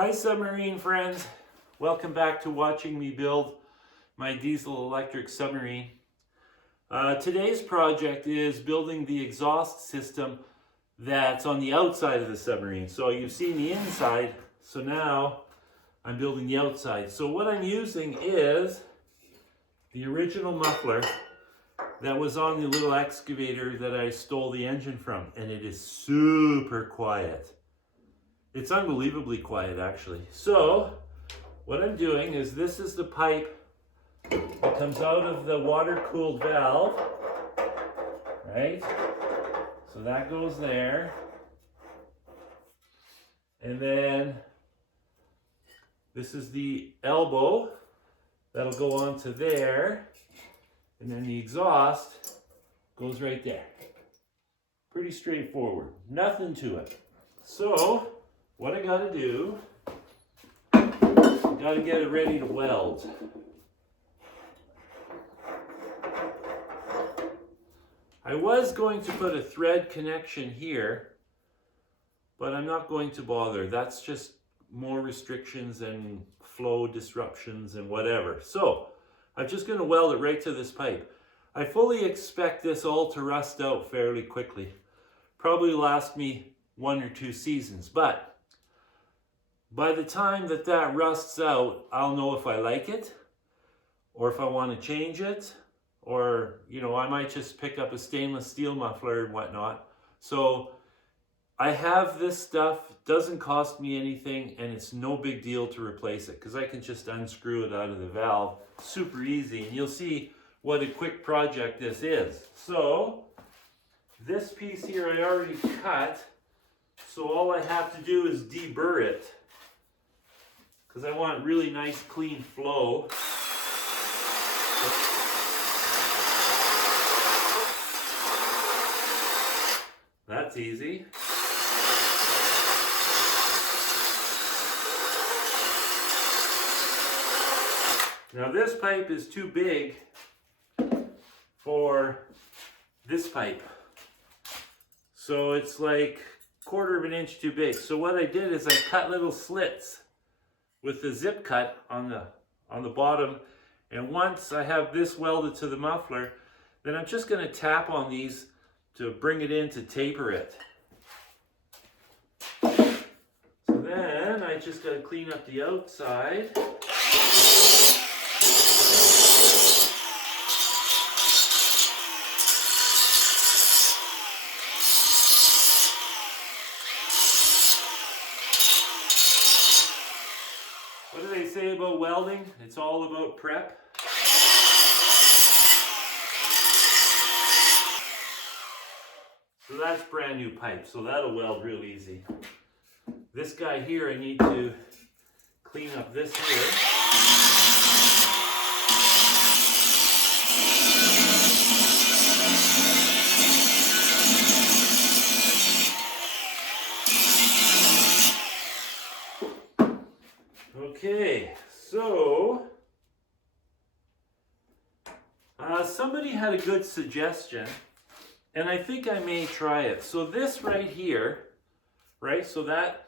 Hi submarine friends, welcome back to watching me build my diesel electric submarine. Today's project is building the exhaust system that's on the outside of the submarine. So you've seen the inside, so now I'm building the outside. So what I'm using is the original muffler that was on the little excavator that I stole the engine from, and it is super quiet. It's unbelievably quiet actually. So what I'm doing is, this is the pipe that comes out of the water-cooled valve, right? So that goes there. And then this is the elbow that'll go onto there. And then the exhaust goes right there. Pretty straightforward, nothing to it. So what I gotta do, I gotta get it ready to weld. I was going to put a thread connection here, but I'm not going to bother. That's just more restrictions and flow disruptions and whatever. So I'm just gonna weld it right to this pipe. I fully expect this all to rust out fairly quickly. Probably last me 1 or 2 seasons, but by the time that rusts out, I'll know if I like it, or if I want to change it, or, you know, I might just pick up a stainless steel muffler and whatnot. So I have this stuff, doesn't cost me anything, and it's no big deal to replace it, because I can just unscrew it out of the valve, super easy, and you'll see what a quick project this is. So this piece here I already cut, so all I have to do is deburr it, because I want really nice clean flow. That's easy. Now this pipe is too big for this pipe. So it's like 1/4 of an inch too big. So what I did is I cut little slits with the zip cut on the bottom, and once I have this welded to the muffler, then I'm just going to tap on these to bring it in to taper it. So then I just got to clean up the outside. What do they say about welding? It's all about prep. So that's brand new pipe, so that'll weld real easy. This guy here, I need to clean up this here. Okay, so somebody had a good suggestion, and I think I may try it. So this right here, right, so that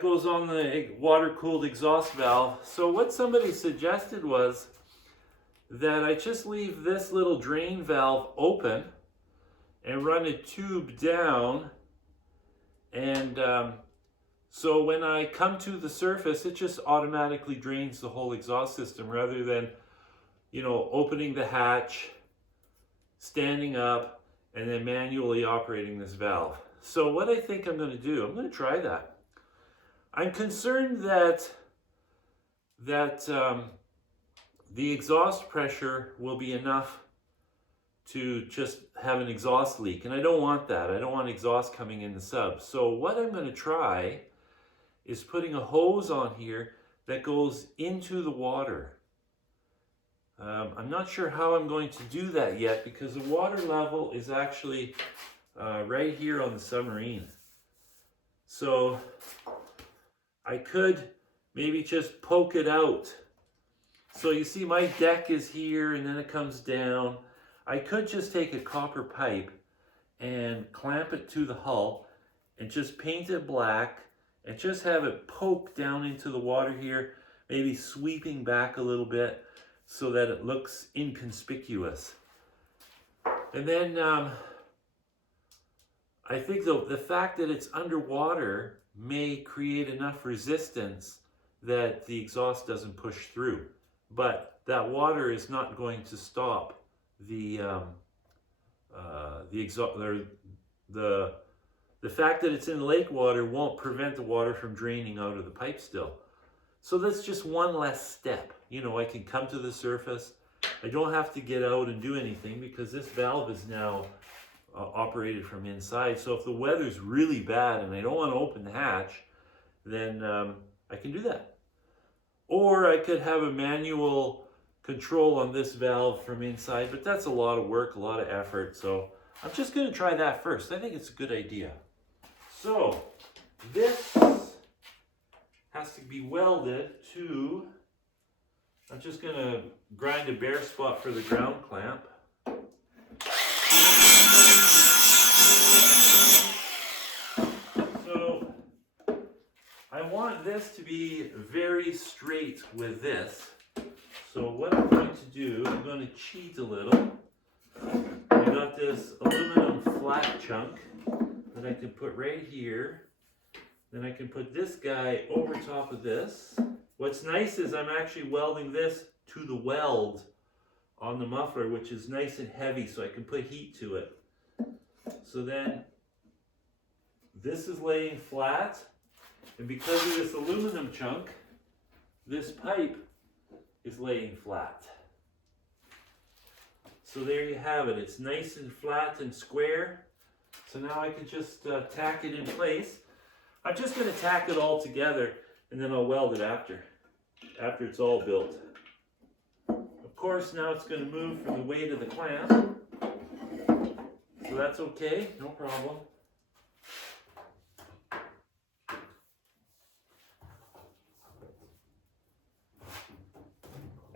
goes on the water-cooled exhaust valve. So what somebody suggested was that I just leave this little drain valve open and run a tube down, and so when I come to the surface, it just automatically drains the whole exhaust system, rather than, you know, opening the hatch, standing up, and then manually operating this valve. So what I think I'm going to do, I'm going to try that. I'm concerned that the exhaust pressure will be enough to just have an exhaust leak, and I don't want that. I don't want exhaust coming in the sub. So what I'm going to try is putting a hose on here that goes into the water. I'm not sure how I'm going to do that yet, because the water level is actually right here on the submarine. So I could maybe just poke it out. So you see my deck is here and then it comes down. I could just take a copper pipe and clamp it to the hull and just paint it black and just have it poke down into the water here, maybe sweeping back a little bit so that it looks inconspicuous. And then I think the fact that it's underwater may create enough resistance that the exhaust doesn't push through. But that water is not going to stop the exhaust. The fact that it's in lake water won't prevent the water from draining out of the pipe still. So that's just one less step. You know, I can come to the surface. I don't have to get out and do anything because this valve is now operated from inside. So if the weather's really bad and I don't want to open the hatch, then I can do that. Or I could have a manual control on this valve from inside, but that's a lot of work, a lot of effort. So I'm just going to try that first. I think it's a good idea. So this has to be welded to, I'm just going to grind a bare spot for the ground clamp. So I want this to be very straight with this. So what I'm going to do, I'm going to cheat a little. I got this aluminum flat chunk that I can put right here. Then I can put this guy over top of this. What's nice is I'm actually welding this to the weld on the muffler, which is nice and heavy, so I can put heat to it. So then this is laying flat, and because of this aluminum chunk, this pipe is laying flat. So there you have it. It's nice and flat and square. So now I can just tack it in place. I'm just going to tack it all together and then I'll weld it after it's all built. Of course, now it's going to move from the weight of the clamp. So that's okay, no problem.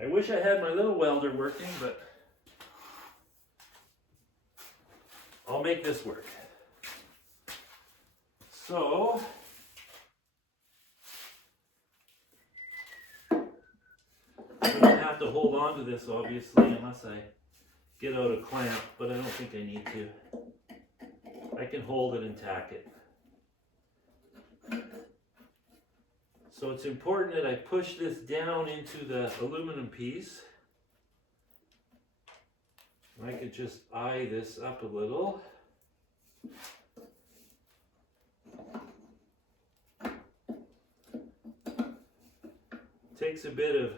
I wish I had my little welder working, but I'll make this work. So, I'm going to have to hold on to this obviously unless I get out a clamp, but I don't think I need to. I can hold it and tack it. So it's important that I push this down into the aluminum piece. I could just eye this up a little. Takes a bit of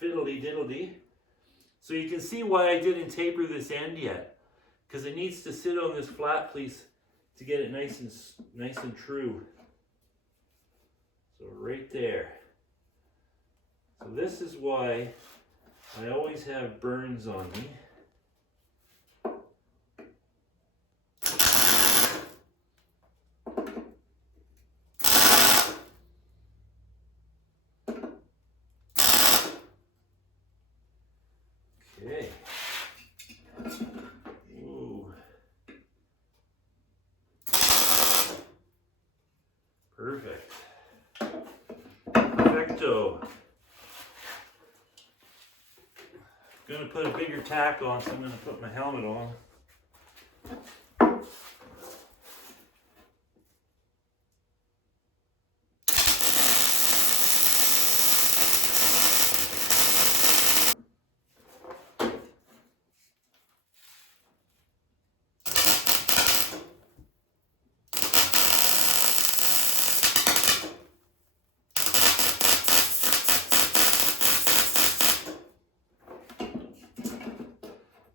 fiddly-diddly. So you can see why I didn't taper this end yet, because it needs to sit on this flat piece to get it nice and true. So right there. So this is why I always have burns on me. Okay. Ooh. Perfect. Perfecto. I'm going to put a bigger tack on, so I'm going to put my helmet on.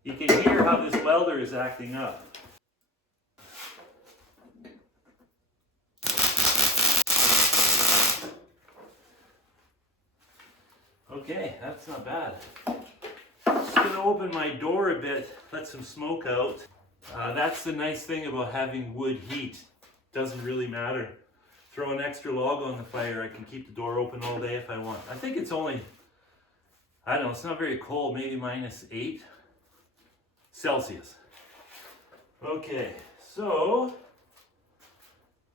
You can hear how this welder is acting up. Okay, that's not bad. Just gonna open my door a bit, let some smoke out. That's the nice thing about having wood heat. Doesn't really matter. Throw an extra log on the fire, I can keep the door open all day if I want. I think it's only, I don't know, it's not very cold, maybe -8 Celsius. Okay, so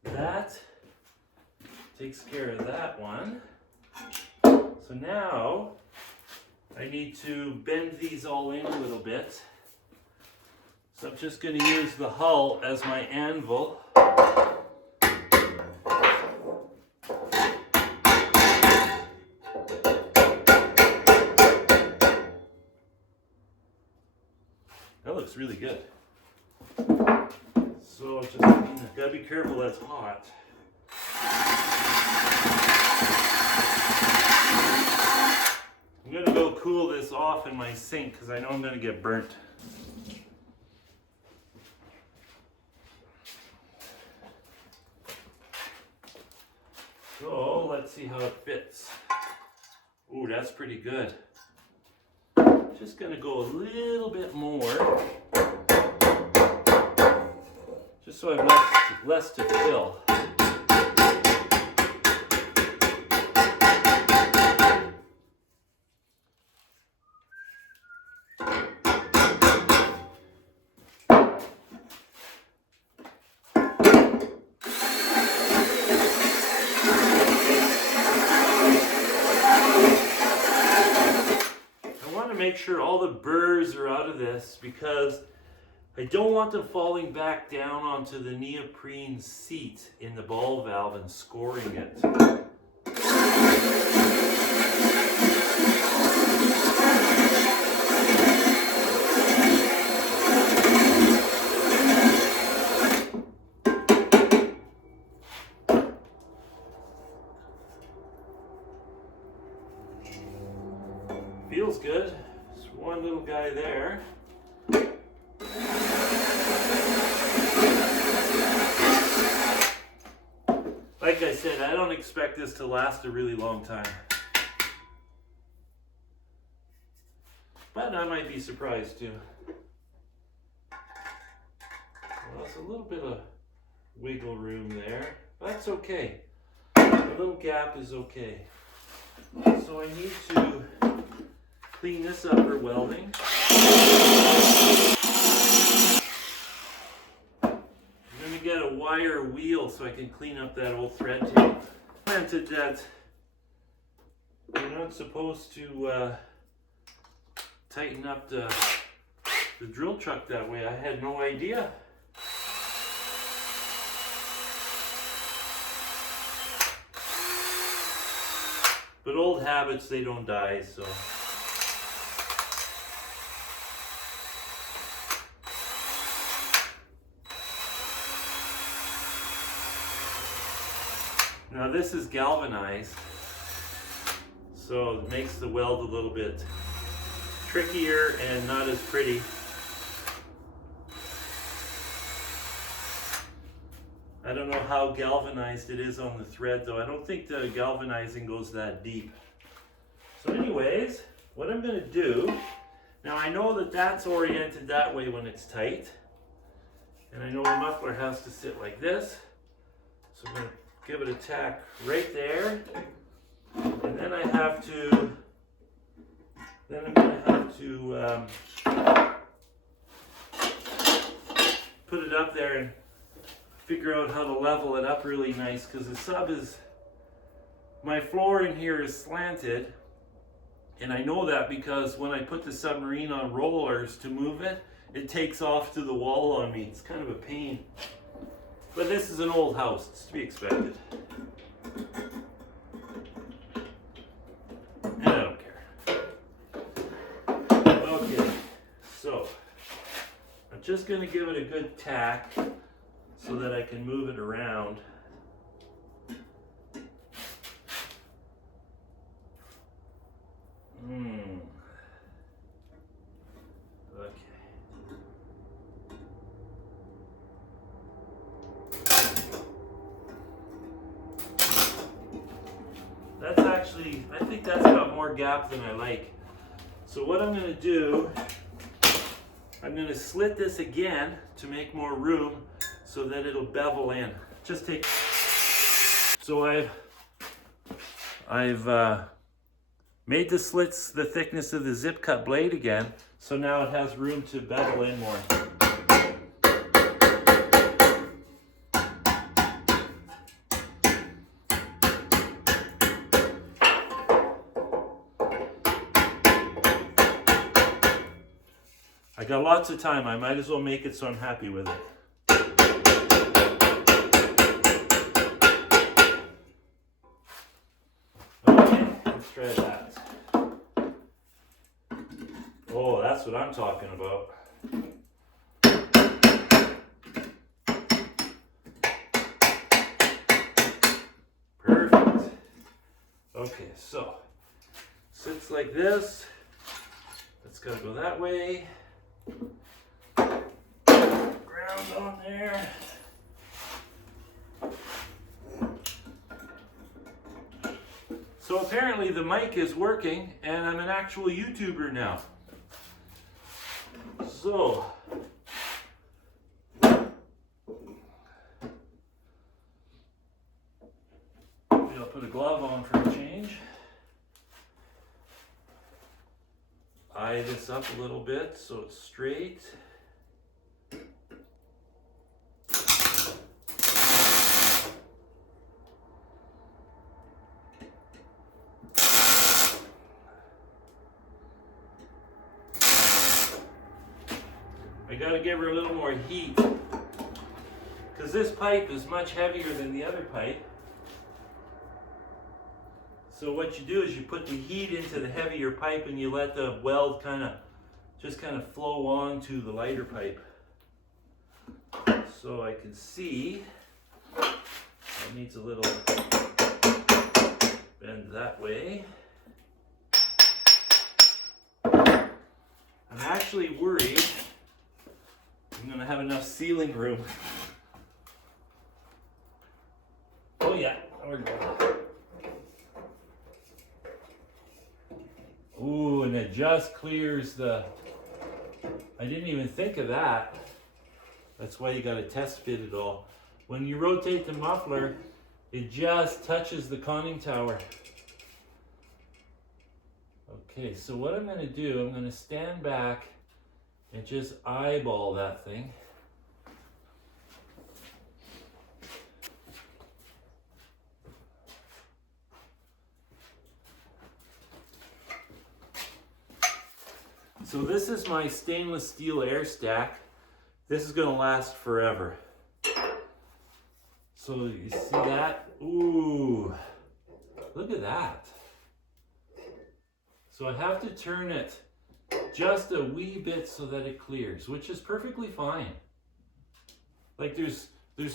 that takes care of that one. So now I need to bend these all in a little bit. So I'm just going to use the hull as my anvil. That looks really good. So just gotta be careful, that's hot. I'm gonna go cool this off in my sink because I know I'm gonna get burnt. So let's see how it fits. Ooh, that's pretty good. Just gonna go a little bit more, just so I've less to fill. Make sure all the burrs are out of this because I don't want them falling back down onto the neoprene seat in the ball valve and scoring it. Feels good. There's one little guy there. Like I said, I don't expect this to last a really long time. But I might be surprised too. Well, there's a little bit of wiggle room there. That's okay. A little gap is okay. So I need to clean this up for welding. I'm going to get a wire wheel so I can clean up that old thread tape. I commented that you're not supposed to tighten up the drill truck that way. I had no idea. But old habits, they don't die, so. Now this is galvanized, so it makes the weld a little bit trickier and not as pretty. I don't know how galvanized it is on the thread though. I don't think the galvanizing goes that deep. So anyways, what I'm going to do, now I know that that's oriented that way when it's tight. And I know the muffler has to sit like this. So I'm going to give it a tack right there. And then I'm going to have to put it up there and figure out how to level it up really nice, because the sub is, my floor in here is slanted, and I know that because when I put the submarine on rollers to move it, it takes off to the wall on me. It's kind of a pain. But this is an old house, it's to be expected. And I don't care. Okay, so I'm just going to give it a good tack so that I can move it around. Okay. That's actually, I think that's got more gap than I like. So what I'm going to do, I'm going to slit this again to make more room so that it'll bevel in. Just take. So I've made the slits the thickness of the zip cut blade again, so now it has room to bevel in more. got lots of time. I might as well make it so I'm happy with it. Okay, let's try that. Oh, that's what I'm talking about. Perfect. Okay, so sits like this. It's gotta go that way. Ground on there. So apparently the mic is working and I'm an actual YouTuber now. So maybe I'll put a glove on for a change. Eye this up a little bit so it's straight. I gotta give her a little more heat because this pipe is much heavier than the other pipe. So what you do is you put the heat into the heavier pipe and you let the weld just kind of flow on to the lighter pipe. So I can see it needs a little bend that way. I'm actually worried I'm going to have enough ceiling room. Oh yeah, there we go. Ooh, and it just clears the... I didn't even think of that. That's why you got to test fit it all. When you rotate the muffler, it just touches the conning tower. Okay, so what I'm going to do, I'm going to stand back and just eyeball that thing. So this is my stainless steel air stack. This is going to last forever. So you see that? Ooh, look at that. So I have to turn it just a wee bit so that it clears, which is perfectly fine. Like there's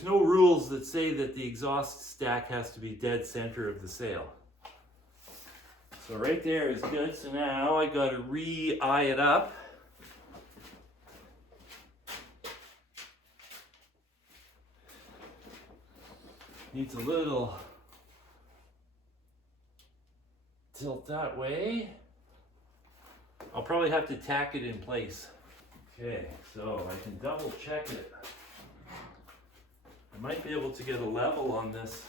no rules that say that the exhaust stack has to be dead center of the sail. So right there is good. So now I got to re-eye it up. Needs a little tilt that way. I'll probably have to tack it in place. Okay, so I can double check it. I might be able to get a level on this.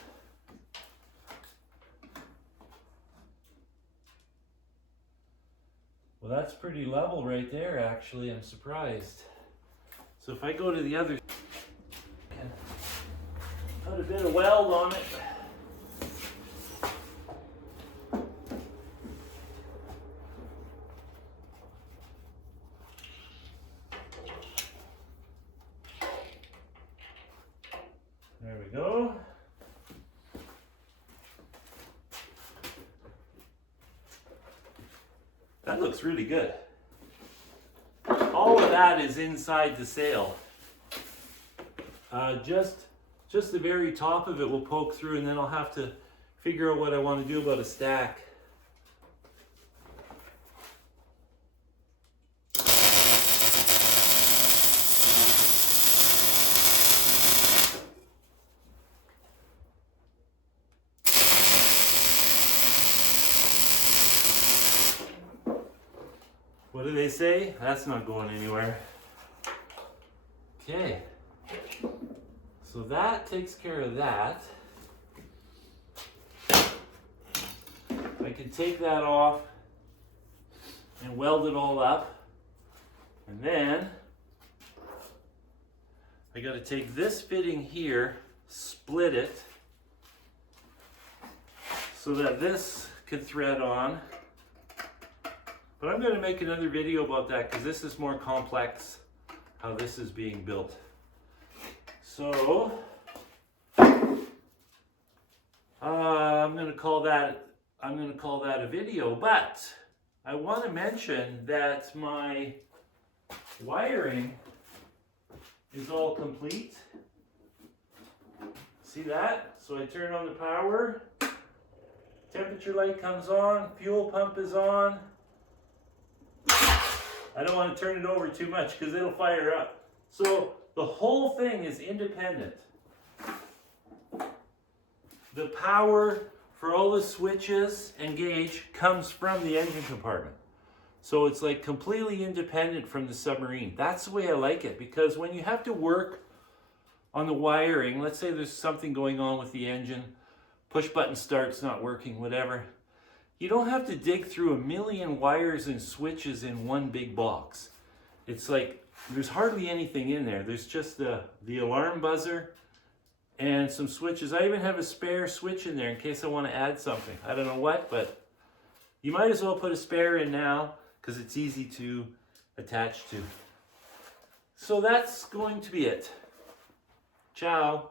Well, that's pretty level right there, actually. I'm surprised. So if I go to the other, put a bit of weld on it. There we go. That looks really good. All of that is inside the sail. Just the very top of it will poke through, and then I'll have to figure out what I want to do about a stack. What do they say? That's not going anywhere. Okay. So that takes care of that. I can take that off and weld it all up. And then I got to take this fitting here, split it so that this could thread on But I'm going to make another video about that because this is more complex, how this is being built. So I'm going to call that a video, but I want to mention that my wiring is all complete. See that? So I turn on the power, temperature light comes on, fuel pump is on. I don't want to turn it over too much because it'll fire up. So the whole thing is independent. The power for all the switches and gauge comes from the engine compartment. So it's like completely independent from the submarine. That's the way I like it, because when you have to work on the wiring, let's say there's something going on with the engine, push button start's not working, whatever, you don't have to dig through a million wires and switches in one big box. It's like there's hardly anything in there. There's just the alarm buzzer and some switches. I even have a spare switch in there in case I want to add something. I don't know what, but you might as well put a spare in now because it's easy to attach to. So that's going to be it. Ciao.